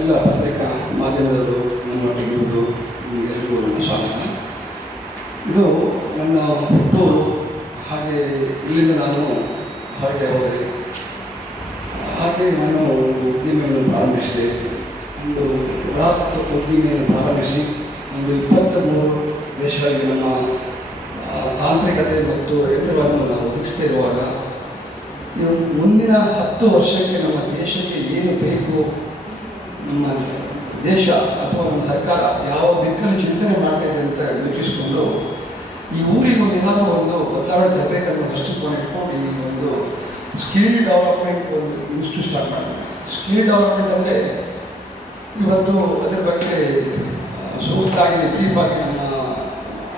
ಎಲ್ಲ ಪತ್ರಿಕಾ ಮಾಧ್ಯಮದವರು ನಮ್ಮೊಟ್ಟಿಗಿರುವುದು ಎಲ್ಲರಿಗೂ ನನ್ನ ಸ್ವಾಗತ. ಇದು ನನ್ನ ಹುಟ್ಟೂರು. ಹಾಗೆ ಇಲ್ಲಿಂದ ನಾನು ಹೊರಗೆ ಹೋದೆ. ಹಾಗೆ ನಾನು ಒಂದು ಉದ್ದಿಮೆಯನ್ನು ಪ್ರಾರಂಭಿಸಿದೆ. ಒಂದು ಬೃಹತ್ ಉದ್ದಿಮೆಯನ್ನು ಪ್ರಾರಂಭಿಸಿ ಒಂದು 23 ದೇಶಗಳಿಗೆ ನಮ್ಮ ತಾಂತ್ರಿಕತೆ ಮತ್ತು ಯಂತ್ರಗಳನ್ನು ನಾವು ಒದಗಿಸ್ತಾ ಇರುವಾಗ ಮುಂದಿನ 10 ವರ್ಷಕ್ಕೆ ನಮ್ಮ ದೇಶಕ್ಕೆ ಏನು ಬೇಕು, ನಮ್ಮ ದೇಶ ಅಥವಾ ನಮ್ಮ ಸರ್ಕಾರ ಯಾವ ದಿಕ್ಕನ್ನು ಚಿಂತನೆ ಮಾಡ್ತಾ ಇದೆ ಅಂತ ಯೋಚಿಸಿಕೊಂಡು ಈ ಊರಿಗೆ ಏನಾದರೂ ಒಂದು ಬದಲಾವಣೆ ತರಬೇಕನ್ನೋ ದೃಷ್ಟಿಕೋನ ಇಟ್ಕೊಂಡು ಈ ಒಂದು ಸ್ಕಿಲ್ ಡೆವಲಪ್ಮೆಂಟ್ ಒಂದು ಇನ್ಸ್ಟಿಟ್ಯೂಟ್ ಸ್ಟಾರ್ಟ್ ಮಾಡಿದ್ವಿ. ಸ್ಕಿಲ್ ಡೆವಲಪ್ಮೆಂಟ್ ಅಂದರೆ ಇವತ್ತು ಅದರ ಬಗ್ಗೆ ಸೂಕ್ತಾಗಿ ಬ್ರೀಫಾಗಿ ನಮ್ಮ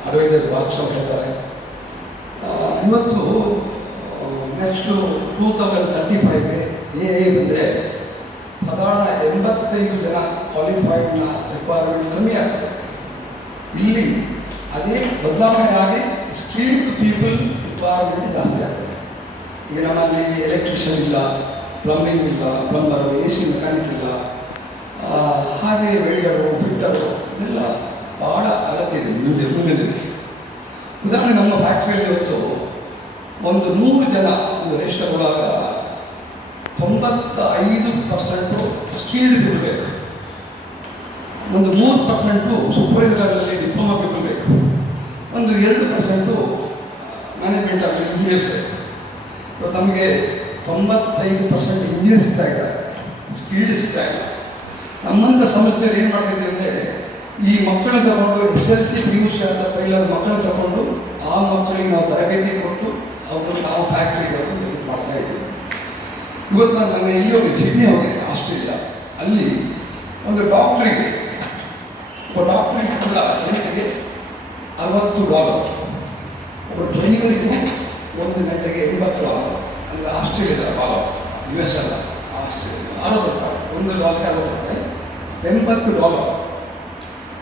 ಅಡ್ವೈಸರ್ ಬಾಲಕೃಷ್ಣ ಹೇಳ್ತಾರೆ. ಇವತ್ತು ನೆಕ್ಸ್ಟು 2035ಗೆ ಎ ಬಂದರೆ ಸಾಧಾರಣ 85 ಜನ ಕ್ವಾಲಿಫೈಡ್ನ ರಿಕ್ವೈರ್ಮೆಂಟ್ ಕಮ್ಮಿ ಆಗ್ತದೆ. ಇಲ್ಲಿ ಅದೇ ಬದಲಾವಣೆ ಆಗಿ ಸ್ಕಿಲ್ಡ್ ಪೀಪಲ್ ರಿಕ್ವೈರ್ಮೆಂಟ್ ಜಾಸ್ತಿ ಆಗ್ತದೆ. ಈಗ ನಮ್ಮಲ್ಲಿ ಎಲೆಕ್ಟ್ರಿಷಿಯನ್ ಇಲ್ಲ, ಪ್ಲಂಬಿಂಗ್ ಇಲ್ಲ, ಪ್ಲಂಬರು, AC ಮೆಕ್ಯಾನಿಕ್ ಇಲ್ಲ, ಹಾಗೆ ವೆಲ್ಡರು, ಫಿಟ್ಟರು ಇದೆಲ್ಲ ಭಾಳ ಅಗತ್ಯ ಇದೆ ಮುಂದಿದೆ. ಉದಾಹರಣೆ ನಮ್ಮ ಫ್ಯಾಕ್ಟ್ರಿಯಲ್ಲಿ ಇವತ್ತು ಒಂದು 100 ಜನ ಒಂದು ರಿಜಿಸ್ಟರ್ ಒಳಗ 95% ಸ್ಕಿಲ್ಡ್ ಪೀಪಲ್ ಬೇಕು. ಒಂದು 3% ಸೂಪರ್ವೈಸರ್ಗಳಲ್ಲಿ ಡಿಪ್ಲೊಮಾ ಪೀಪಲ್ ಬೇಕು. ಒಂದು 2% ಮ್ಯಾನೇಜ್ಮೆಂಟ್ ಆಗಿ ಇಂಜಿನಿಯರ್ಸ್ ಬೇಕು. ಇವತ್ತು ನಮಗೆ 95% ಇಂಜಿನಿಯರ್ ಸಿಗ್ತಾ ಇದ್ದಾರೆ, ಸ್ಕಿಲ್ಡ್ ಸಿಗ್ತಾ ಇಲ್ಲ. ನಮ್ಮಂಥ ಸಂಸ್ಥೆಯಲ್ಲಿ ಏನು ಮಾಡ್ತಿದ್ದೀವಿ ಅಂದರೆ ಈ ಮಕ್ಕಳನ್ನ ತಗೊಂಡು SSLC PUC ಆದ ಪೈಲರ್ ಮಕ್ಕಳನ್ನ ತಗೊಂಡು ಆ ಮಕ್ಕಳಿಗೆ ನಾವು ತರಬೇತಿ ಕೊಟ್ಟು ಅವರು ನಾವು ಫ್ಯಾಕ್ಟ್ರಿಗೆ ಮಾಡ್ತಾ ಇದ್ದೀವಿ. ಇವತ್ತು ನಾನು ಎಲ್ಲಿ ಹೋಗಿದ್ದೆ, ಸಿಡ್ನಿ ಹೋಗಿದ್ದೆ, ಆಸ್ಟ್ರೇಲಿಯಾ. ಅಲ್ಲಿ ಒಂದು ಡಾಕ್ಟ್ರಿಗೆ ಒಬ್ಬ ಡಾಕ್ಟ್ರಿಗೆ ಕೂಡ ಗಂಟೆಗೆ $60, ಒಬ್ಬ ಡ್ರೈವರಿಗೂ 1 ಗಂಟೆಗೆ $80. ಅಂದರೆ ಆಸ್ಟ್ರೇಲಿಯಾದ ಭಾಳ US ಅಲ್ಲ, ಆಸ್ಟ್ರೇಲಿಯಾ $60, $1 $60, $80.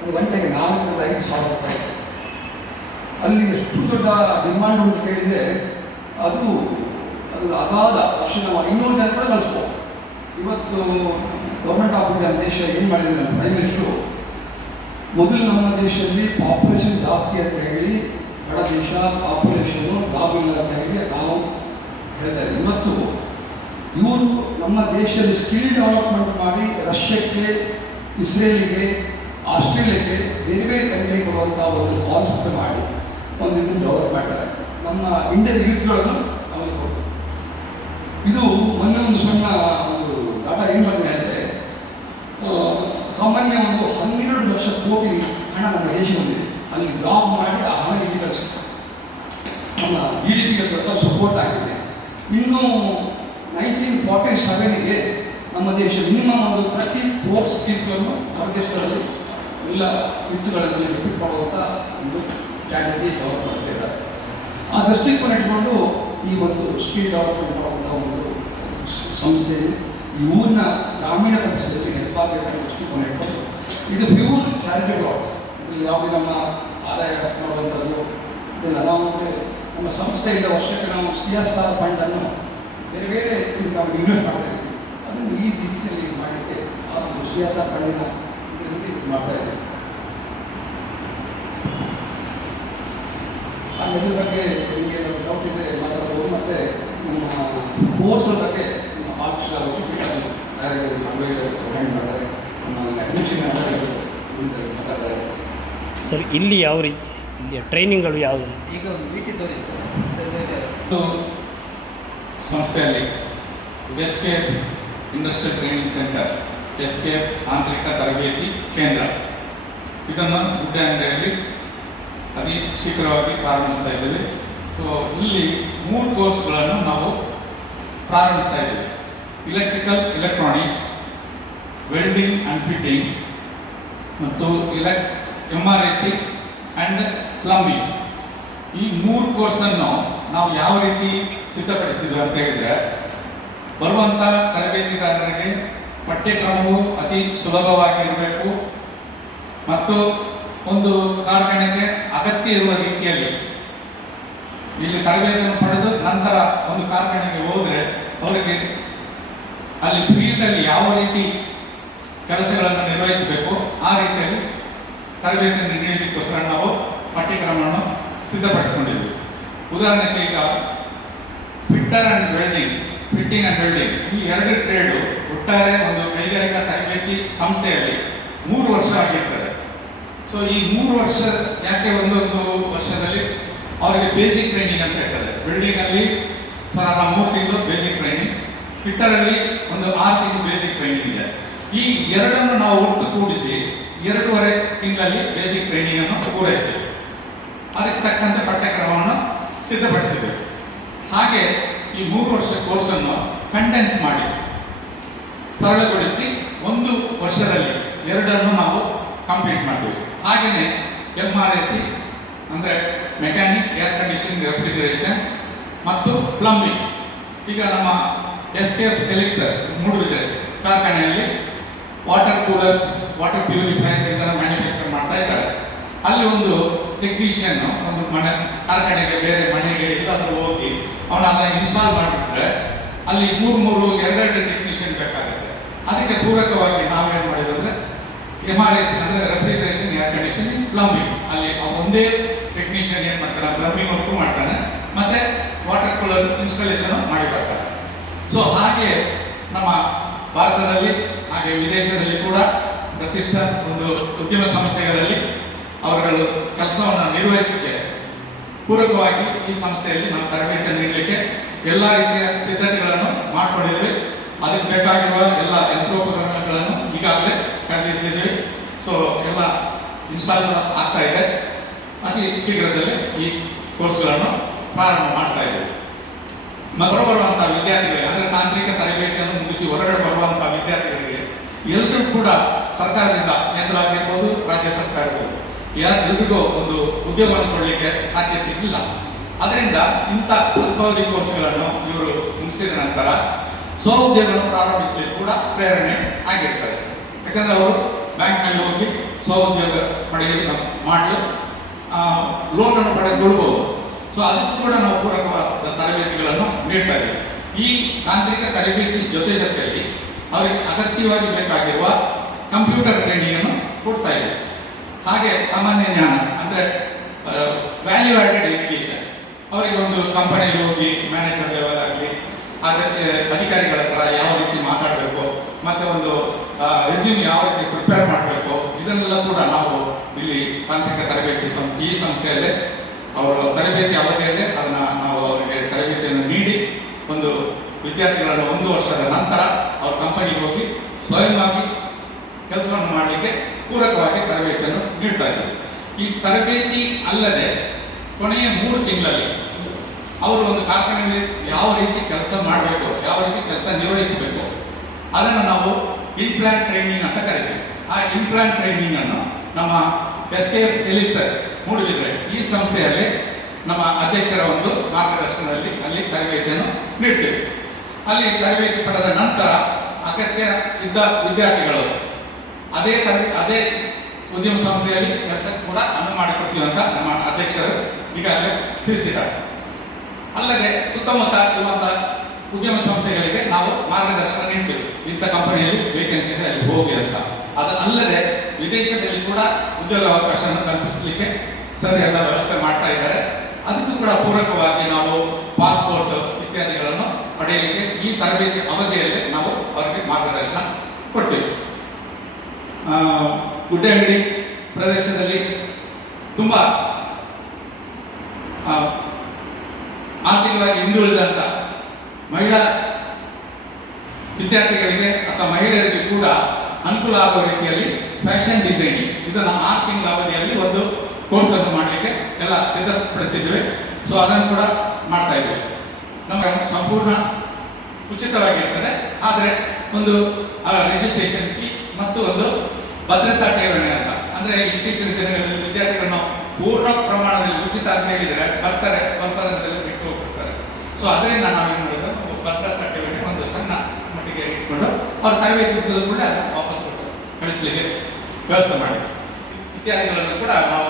ಒಂದು ಗಂಟೆಗೆ 4,000 ರಿಂದ 5,000 ಅಲ್ಲಿ ಎಷ್ಟು ದೊಡ್ಡ ಡಿಮಾಂಡ್ ಉಂಟು ಕೇಳಿದರೆ ಅದು ಅಗಾಧ ವರ್ಷ ನಾವು 500 ಜನ ಕೂಡ ಕಳಿಸ್ಬೋದು. ಇವತ್ತು ಗೌರ್ಮೆಂಟ್ ಆಫ್ ಇಂಡಿಯಾ ದೇಶ ಏನು ಮಾಡಿದೆ ನಮ್ಮ ಪ್ರೈಮ್ ಮಿನಿಸ್ಟ್ರು, ಮೊದಲು ನಮ್ಮ ದೇಶದಲ್ಲಿ ಪಾಪ್ಯುಲೇಷನ್ ಜಾಸ್ತಿ ಅಂತ ಹೇಳಿ ಬಡ ದೇಶ, ಪಾಪ್ಯುಲೇಷನು ಜಾಬ್ ಇಲ್ಲ ಅಂತ ಹೇಳಿ ನಾವು ಹೇಳ್ತಾ ಇದ್ದೀವಿ. ಇವತ್ತು ಇವರು ನಮ್ಮ ದೇಶದಲ್ಲಿ ಸ್ಕಿಲ್ ಡೆವಲಪ್ಮೆಂಟ್ ಮಾಡಿ ರಷ್ಯಾಕ್ಕೆ, ಇಸ್ರೇಲಿಗೆ, ಆಸ್ಟ್ರೇಲಿಯಾಕ್ಕೆ ಬೇರೆ ಬೇರೆ ಕಂಟ್ರಿಗೆ ಕೊಡುವಂಥ ಒಂದು ಕಾನ್ಸೆಪ್ಟ್ ಮಾಡಿ ಒಂದು ಇದನ್ನು ಡೆವಲಪ್ ಮಾಡಿದ್ದಾರೆ. ನಮ್ಮ ಇಂಡಿಯನ್ ಯೂತ್ಗಳನ್ನು ಅವರಿಗೆ ಕೊಟ್ಟು ಇದು ಮೊನ್ನೆ ಒಂದು ಸಣ್ಣ ಒಂದು ಡಾಟಾ ಏನು ಬಂದಿದೆ ಅಂದರೆ ಸಾಮಾನ್ಯ ಒಂದು 12 ಲಕ್ಷ ಕೋಟಿ ಹಣ ನಮ್ಮ ದೇಶ ಬಂದಿದೆ. ಅಲ್ಲಿ ಜಾಬ್ ಮಾಡಿ ಆ ಹಣ ಇಲ್ಲಿ ಕಳಿಸ್ತಾರೆ. ನಮ್ಮ GDPಗೆ ದೊಡ್ಡ ಸಪೋರ್ಟ್ ಆಗಿದೆ. ಇನ್ನು 1947ಗೆ ನಮ್ಮ ದೇಶ ಮಿನಿಮಮ್ ಒಂದು 30 crore ಪೀಪಲ್ಗಳನ್ನು ನಮ್ಮ ದೇಶಗಳಲ್ಲಿ ಎಲ್ಲ ವಿತ್ತುಗಳಲ್ಲಿ ರಿಪೀಟ್ ಮಾಡುವಂಥ ಒಂದು ಸ್ಟ್ರಾಟಜಿ ಡೆವಲಪ್ ಮಾಡ್ತಾ ಇದ್ದಾರೆ. ಆ ದೃಷ್ಟಿಕೋನ ಇಟ್ಕೊಂಡು ಈ ಒಂದು ಸ್ಕಿಲ್ ಡೆವಲಪ್ಮೆಂಟ್ ಮಾಡುವಂಥ ಒಂದು ಸಂಸ್ಥೆ ಈ ಊರಿನ ಗ್ರಾಮೀಣ ಪ್ರದೇಶದಲ್ಲಿ ಹೆಲ್ಪ್ ಆಗಬೇಕಂತ ದೃಷ್ಟಿಕೋನ ಇಟ್ಕೊಂಡು ಇದು ಪ್ಯೂರ್ ಚಾರಿಟೇಬಲ್. ಇದರಲ್ಲಿ ಯಾವುದೇ ನಮ್ಮ ಆದಾಯ ಮಾಡುವಂಥದ್ದು ಇದೆಲ್ಲ ನಾವು ನಮ್ಮ ಸಂಸ್ಥೆಯಿಂದ ವರ್ಷಕ್ಕೆ ನಾವು CSR ಫಂಡನ್ನು ಬೇರೆ ಬೇರೆ ನಾವು ಇನ್ವೆಸ್ಟ್ ಮಾಡ್ತಾ ಇದ್ದೀವಿ. ಅದನ್ನು ಈ ರೀತಿಯಲ್ಲಿ ಮಾಡಲಿಕ್ಕೆ ಆ ಒಂದು CSR ಫಂಡಿನ ಇದರಲ್ಲಿ ಇದು ಮಾಡ್ತಾ ಇದ್ದೀವಿ. ಅದರ ಬಗ್ಗೆ ನಿಮಗೆ ಡೌಟ್ ಇದ್ದರೆ ಮಾತಾಡ್ಬೋದು. ಮತ್ತು ನಮ್ಮ ಕೋರ್ಸ್ಗಳ ಬಗ್ಗೆ ನಮ್ಮ ಬಾಲಕೃಷ್ಣ ಹ್ಯಾಂಡ್ ಮಾಡ್ತಾರೆ, ನಮ್ಮ ಅಡ್ಮಿಷನ್ ಮಾತಾಡ್ತಾರೆ. ಸರ್ ಇಲ್ಲಿ ಯಾವ ರೀತಿ ಇಲ್ಲಿ ಟ್ರೈನಿಂಗ್ಗಳು ಯಾವುದು? ಈಗ ಒಂದು VT ತೋರಿಸ್ತಾರೆ. ಸಂಸ್ಥೆಯಲ್ಲಿ escape industrial training centre, escape ತಾಂತ್ರಿಕ ತರಬೇತಿ ಕೇಂದ್ರ, ಇದನ್ನು ಗುಡ್ಡಂಗಡಿಯಲ್ಲಿ ಅತಿ ಶೀಘ್ರವಾಗಿ ಪ್ರಾರಂಭಿಸ್ತಾ ಇದ್ದೇವೆ. ಸೊ ಇಲ್ಲಿ 3 ಕೋರ್ಸ್ಗಳನ್ನು ನಾವು ಪ್ರಾರಂಭಿಸ್ತಾ ಇದ್ದೇವೆ. ಎಲೆಕ್ಟ್ರಾನಿಕ್ಸ್, ವೆಲ್ಡಿಂಗ್ ಆ್ಯಂಡ್ ಫಿಟ್ಟಿಂಗ್ ಮತ್ತು MRIC ಆ್ಯಂಡ್ ಪ್ಲಂಬಿಂಗ್. ಈ 3 ಕೋರ್ಸನ್ನು ನಾವು ಯಾವ ರೀತಿ ಸಿದ್ಧಪಡಿಸಿದ್ವಿ ಅಂತ ಹೇಳಿದರೆ, ಬರುವಂಥ ತರಬೇತಿದಾರರಿಗೆ ಪಠ್ಯಕ್ರಮವು ಅತಿ ಸುಲಭವಾಗಿರಬೇಕು ಮತ್ತು ಒಂದು ಕಾರ್ಖಾನೆಗೆ ಅಗತ್ಯ ಇರುವ ರೀತಿಯಲ್ಲಿ ಇಲ್ಲಿ ತರಬೇತಿಯನ್ನು ಪಡೆದು ನಂತರ ಒಂದು ಕಾರ್ಖಾನೆಗೆ ಹೋದರೆ ಅವರಿಗೆ ಅಲ್ಲಿ ಫೀಲ್ಡಲ್ಲಿ ಯಾವ ರೀತಿ ಕೆಲಸಗಳನ್ನು ನಿರ್ವಹಿಸಬೇಕು. ಆ ರೀತಿಯಲ್ಲಿ ತರಬೇತಿಯನ್ನು ನೀಡಲಿಕ್ಕೋಸ್ಕರ ನಾವು ಪಠ್ಯಕ್ರಮವನ್ನು ಸಿದ್ಧಪಡಿಸಿಕೊಂಡಿದ್ವಿ. ಉದಾಹರಣೆಗೆ ಈಗ ಫಿಟ್ಟಿಂಗ್ ಆ್ಯಂಡ್ ವೆಲ್ಡಿಂಗ್ ಈ ಎರಡು ಟ್ರೇಡು ಒಟ್ಟಾರೆ ಒಂದು ಕೈಗಾರಿಕಾ ತರಬೇತಿ ಸಂಸ್ಥೆಯಲ್ಲಿ 3 ವರ್ಷ ಆಗಿರ್ತದೆ. ಸೊ ಈ 3 ವರ್ಷ ಯಾಕೆ ಒಂದೊಂದು ವರ್ಷದಲ್ಲಿ ಅವರಿಗೆ ಬೇಸಿಕ್ ಟ್ರೈನಿಂಗ್ ಅಂತ ಇರ್ತದೆ. ಬಿಲ್ಡಿಂಗಲ್ಲಿ ಸಾಧಾರಣ 3 ತಿಂಗಳು ಬೇಸಿಕ್ ಟ್ರೈನಿಂಗ್, ಫಿಟ್ಟರಲ್ಲಿ ಒಂದು 6 ತಿಂಗಳು ಬೇಸಿಕ್ ಟ್ರೈನಿಂಗ್ ಇದೆ. ಈ ಎರಡನ್ನು ನಾವು ಒಟ್ಟು ಕೂಡಿಸಿ 2.5 ತಿಂಗಳಲ್ಲಿ ಬೇಸಿಕ್ ಟ್ರೈನಿಂಗ್ ಅನ್ನು ಪೂರೈಸ್ತೇವೆ. ಅದಕ್ಕೆ ತಕ್ಕಂತೆ ಪಠ್ಯಕ್ರಮವನ್ನು ಸಿದ್ಧಪಡಿಸಿದ್ದೇವೆ. ಹಾಗೆ ಈ 3 ವರ್ಷ ಕೋರ್ಸನ್ನು ಕಂಡೆನ್ಸ್ ಮಾಡಿ ಸರಳಗೊಳಿಸಿ 1 ವರ್ಷದಲ್ಲಿ 2 ನಾವು ಕಂಪ್ಲೀಟ್ ಮಾಡ್ತೀವಿ. ಹಾಗೆಯೇ MRAC ಅಂದರೆ ಮೆಕ್ಯಾನಿಕ್, ಏರ್ ಕಂಡೀಷನಿಂಗ್, ರೆಫ್ರಿಜರೇಷನ್ ಮತ್ತು ಪ್ಲಂಬಿಂಗ್. ಈಗ ನಮ್ಮ SKF ಎಲಿಕ್ಸರ್ ಮೂಡುಬಿದ್ರೆ ಕಾರ್ಖಾನೆಯಲ್ಲಿ ವಾಟರ್ ಕೂಲರ್ಸ್, ವಾಟರ್ ಪ್ಯೂರಿಫೈಯರ್ ಇದನ್ನು ಮ್ಯಾನುಫ್ಯಾಕ್ಚರ್ ಮಾಡ್ತಾ ಇದ್ದಾರೆ. ಅಲ್ಲಿ ಒಂದು ಟೆಕ್ನಿಷಿಯನ್ ಒಂದು ಮನೆ ಕಾರ್ಖಾನೆಗೆ ಬೇರೆ ಮನೆಗೆ ಎಲ್ಲಾದರೂ ಹೋಗಿ ಅವನು ಅದನ್ನು ಇನ್ಸ್ಟಾಲ್ ಮಾಡಿಬಿಟ್ರೆ ಅಲ್ಲಿ 2 ಟೆಕ್ನಿಷಿಯನ್ ಬೇಕಾಗುತ್ತೆ. ಅದಕ್ಕೆ ಪೂರಕವಾಗಿ ನಾವೇನು ಮಾಡಿದ್ರು ಅಂದರೆ MRAC ಅಂದರೆ ರೆಫ್ರಿಜರೇಷನ್, ಏರ್ ಕಂಡೀಷನಿಂಗ್, ಪ್ಲಂಬಿಂಗ್ ಅಲ್ಲಿ ಒಂದೇ ಟೆಕ್ನಿಷಿಯನ್ ಏನು ಮಾಡ್ತಾನೆ, ಪ್ಲಂಬಿಂಗ್ ವರ್ಕು ಮಾಡ್ತಾನೆ ಮತ್ತು ವಾಟರ್ ಕೂಲರ್ ಇನ್ಸ್ಟಾಲೇಷನ್ ಮಾಡಿ ಬರ್ತಾರೆ. ಸೊ ಹಾಗೆ ನಮ್ಮ ಭಾರತದಲ್ಲಿ ಹಾಗೆ ವಿದೇಶದಲ್ಲಿ ಕೂಡ ಪ್ರತಿಷ್ಠ ಒಂದು ಉದ್ಯಮ ಸಂಸ್ಥೆಗಳಲ್ಲಿ ಅವರುಗಳು ಕೆಲಸವನ್ನು ನಿರ್ವಹಿಸಲಿಕ್ಕೆ ಪೂರಕವಾಗಿ ಈ ಸಂಸ್ಥೆಯಲ್ಲಿ ನಾವು ತರಬೇತಿಯನ್ನು ನೀಡಲಿಕ್ಕೆ ಎಲ್ಲ ರೀತಿಯ ಸಿದ್ಧತೆಗಳನ್ನು ಮಾಡಿಕೊಂಡಿದ್ವಿ. ಅದಕ್ಕೆ ಬೇಕಾಗಿರುವ ಎಲ್ಲ ಯಂತ್ರೋಪಕರಣಗಳನ್ನು ಈಗಾಗಲೇ ಖರೀದಿಸಿದ್ವಿ. ಸೊ ಎಲ್ಲ ಇನ್ಸ್ಟಾಲ್ ಆಗ್ತಾ ಇದೆ. ಅತಿ ಶೀಘ್ರದಲ್ಲೇ ಈ ಕೋರ್ಸ್ಗಳನ್ನು ಪ್ರಾರಂಭ ಮಾಡ್ತಾ ಇದ್ದೇವೆ. ಬರುವಂಥ ವಿದ್ಯಾರ್ಥಿಗಳಿಗೆ ಅಂದರೆ ತಾಂತ್ರಿಕ ತರಬೇತಿಯನ್ನು ಮುಗಿಸಿ ಹೊರಗಡೆ ಬರುವಂಥ ವಿದ್ಯಾರ್ಥಿಗಳಿಗೆ ಎಲ್ಲರೂ ಕೂಡ ಸರ್ಕಾರದಿಂದ ಕೇಂದ್ರವಾಗಿರ್ಬೋದು, ರಾಜ್ಯ ಸರ್ಕಾರ ಇರ್ಬೋದು, ಎಲ್ರಿಗೂ ಒಂದು ಉದ್ಯೋಗವನ್ನು ಕೊಡಲಿಕ್ಕೆ ಸಾಧ್ಯತೆ ಇಲ್ಲ. ಅದರಿಂದ ಇಂಥ ಅಲ್ಪಾವಧಿ ಕೋರ್ಸ್ಗಳನ್ನು ಇವರು ಮುಗಿಸಿದ ನಂತರ ಸ್ವಉದ್ಯೋಗವನ್ನು ಪ್ರಾರಂಭಿಸಲಿಕ್ಕೆ ಕೂಡ ಪ್ರೇರಣೆ ಆಗಿರ್ತದೆ. ಯಾಕಂದರೆ ಅವರು ಬ್ಯಾಂಕ್ನಲ್ಲಿ ಹೋಗಿ ಸ್ವಉದ್ಯೋಗ ಮಾಡಲು ಲೋನನ್ನು ಪಡೆದುಕೊಳ್ಬೋದು. ಸೊ ಅದಕ್ಕೂ ಕೂಡ ನಾವು ಪೂರಕವಾದ ತರಬೇತಿಗಳನ್ನು ನೀಡ್ತಾ ಇದ್ದೀವಿ. ಈ ತಾಂತ್ರಿಕ ತರಬೇತಿ ಜೊತೆಯಲ್ಲಿ ಅವರಿಗೆ ಅಗತ್ಯವಾಗಿ ಬೇಕಾಗಿರುವ ಕಂಪ್ಯೂಟರ್ ಟ್ರೈನಿಂಗನ್ನು ಕೊಡ್ತಾ ಇದ್ದೀವಿ. ಹಾಗೆ ಸಾಮಾನ್ಯ ಜ್ಞಾನ ಅಂದರೆ ವ್ಯಾಲ್ಯೂ ಆ್ಯಡೆಡ್ ಎಜುಕೇಷನ್, ಅವರಿಗೆ ಒಂದು ಕಂಪನಿಯಲ್ಲಿ ಹೋಗಿ ಮ್ಯಾನೇಜರ್ ಲೆವೆಲ್ ಆಗಲಿ ಅದಕ್ಕೆ ಅಧಿಕಾರಿಗಳ ಹತ್ರ ಯಾವ ರೀತಿ ಮಾತಾಡಬೇಕು ಮತ್ತು ಒಂದು ರೆಸ್ಯೂಮ್ ಯಾವ ರೀತಿ ಪ್ರಿಪೇರ್ ಮಾಡಬೇಕು, ಇದನ್ನೆಲ್ಲ ಕೂಡ ನಾವು ಇಲ್ಲಿ ತಾಂತ್ರಿಕ ತರಬೇತಿ ಈ ಸಂಸ್ಥೆಯಲ್ಲೇ ಅವರ ತರಬೇತಿ ಅವಧಿಯಲ್ಲೇ ಅದನ್ನು ನಾವು ಅವರಿಗೆ ತರಬೇತಿಯನ್ನು ನೀಡಿ ಒಂದು ವಿದ್ಯಾರ್ಥಿಗಳನ್ನು 1 ವರ್ಷದ ನಂತರ ಅವ್ರ ಕಂಪನಿಗೆ ಹೋಗಿ ಸ್ವಯಂವಾಗಿ ಕೆಲಸವನ್ನು ಮಾಡಲಿಕ್ಕೆ ಪೂರಕವಾಗಿ ತರಬೇತಿಯನ್ನು ನೀಡ್ತಾ ಇದ್ದೀವಿ. ಈ ತರಬೇತಿ ಅಲ್ಲದೆ ಕೊನೆಯ 3 ತಿಂಗಳಲ್ಲಿ ಅವರು ಒಂದು ಕಾರ್ಖಾನೆಯಲ್ಲಿ ಯಾವ ರೀತಿ ಕೆಲಸ ಮಾಡಬೇಕು, ಯಾವ ರೀತಿ ಕೆಲಸ ನಿರ್ವಹಿಸಬೇಕು ಅದನ್ನು ನಾವು ಇನ್ಪ್ಲಾಂಟ್ ಟ್ರೈನಿಂಗ್ ಅಂತ ಕರಿತೀವಿ. ಆ ಇನ್ಪ್ಲಾಂಟ್ ಟ್ರೈನಿಂಗನ್ನು ನಮ್ಮ SKF ಎಲಿಕ್ಸರ್ ಮೂಡುಬಿದ್ರೆ ಈ ಸಂಸ್ಥೆಯಲ್ಲಿ ನಮ್ಮ ಅಧ್ಯಕ್ಷರ ಒಂದು ಮಾರ್ಗದರ್ಶನದಲ್ಲಿ ಅಲ್ಲಿ ತರಬೇತಿಯನ್ನು ನೀಡ್ತೇವೆ. ಅಲ್ಲಿ ತರಬೇತಿ ಪಡೆದ ನಂತರ ಅಗತ್ಯ ಇದ್ದ ವಿದ್ಯಾರ್ಥಿಗಳು ಅದೇ ಉದ್ಯಮ ಸಂಸ್ಥೆಯಲ್ಲಿ ಕೆಲಸ ಕೂಡ ಅನುವು ಮಾಡಿಕೊಡ್ತೀವಿ ಅಂತ ನಮ್ಮ ಅಧ್ಯಕ್ಷರು ಈಗಾಗಲೇ ತಿಳಿಸಿದ್ದಾರೆ. ಅಲ್ಲದೆ ಸುತ್ತಮುತ್ತ ಇರುವಂಥ ಉದ್ಯಮ ಸಂಸ್ಥೆಗಳಿಗೆ ನಾವು ಮಾರ್ಗದರ್ಶನ ನೀಡ್ತೀವಿ. ಇಂಥ ಕಂಪನಿಯಲ್ಲಿ ವೇಕೆನ್ಸಿ ಇದೆ, ಅಲ್ಲಿ ಹೋಗಿ ಅಂತ. ಅದಲ್ಲದೆ ವಿದೇಶದಲ್ಲಿ ಕೂಡ ಉದ್ಯೋಗ ಅವಕಾಶವನ್ನು ಕಲ್ಪಿಸಲಿಕ್ಕೆ ಸರ್ ಎಲ್ಲ ವ್ಯವಸ್ಥೆ ಮಾಡ್ತಾ ಇದ್ದಾರೆ. ಅದಕ್ಕೂ ಕೂಡ ಪೂರಕವಾಗಿ ನಾವು ಪಾಸ್ಪೋರ್ಟ್ ಇತ್ಯಾದಿಗಳನ್ನು ಪಡೆಯಲಿಕ್ಕೆ ಈ ತರಬೇತಿ ಅವಧಿಯಲ್ಲಿ ನಾವು ಅವರಿಗೆ ಮಾರ್ಗದರ್ಶನ ಕೊಡ್ತೀವಿ. ಗುಡ್ಡೆಹಳ್ಳಿ ಪ್ರದೇಶದಲ್ಲಿ ತುಂಬ ಆರ್ಥಿಕವಾಗಿ ಹಿಂದುಳಿದಂಥ ಮಹಿಳಾ ವಿದ್ಯಾರ್ಥಿಗಳಿಗೆ ಅಥವಾ ಮಹಿಳೆಯರಿಗೆ ಕೂಡ ಅನುಕೂಲ ಆಗುವ ರೀತಿಯಲ್ಲಿ ಫ್ಯಾಷನ್ ಡಿಸೈನಿಂಗ್ ಇದನ್ನು 6 ತಿಂಗಳ ಅವಧಿಯಲ್ಲಿ ಒಂದು ಕೋರ್ಸನ್ನು ಮಾಡಲಿಕ್ಕೆ ಎಲ್ಲ ಸಿದ್ಧಪಡಿಸಿದ್ವಿ. ಸೊ ಅದನ್ನು ಕೂಡ ಮಾಡ್ತಾ ಇದ್ದೀವಿ. ನಮಗೆ ಸಂಪೂರ್ಣ ಉಚಿತವಾಗಿರ್ತದೆ. ಆದರೆ ಒಂದು ರಿಜಿಸ್ಟ್ರೇಷನ್ ಫೀ ಮತ್ತು ಒಂದು ಭದ್ರತಾ ಠೇವಣಿ ಅಂತ, ಅಂದರೆ ಇತ್ತೀಚಿನ ದಿನಗಳಲ್ಲಿ ವಿದ್ಯಾರ್ಥಿಗಳನ್ನು ಪೂರ್ಣ ಪ್ರಮಾಣದಲ್ಲಿ ಉಚಿತ ಅಂತ ಹೇಳಿದರೆ ಬರ್ತಾರೆ, ಸ್ವಲ್ಪ ದಿನದಲ್ಲಿ ಬಿಟ್ಟು ಹೋಗ್ಬಿಡ್ತಾರೆ. ಸೊ ಅದರಿಂದ ನಾವೇನು ಮಾಡಿದ್ರು, ಭದ್ರತಾ ಠೇವಣಿ ಒಂದು ಸಣ್ಣ ಮಟ್ಟಿಗೆ ಇಟ್ಕೊಂಡು ಅವ್ರ ತರಬೇತಿ ಮುಗಿದ ಕೂಡ ವಾಪಸ್ ಕೊಟ್ಟು ಕಳಿಸಲಿಕ್ಕೆ ವ್ಯವಸ್ಥೆ ಮಾಡಿ ಇತ್ಯಾದಿಗಳನ್ನು ಕೂಡ ನಾವು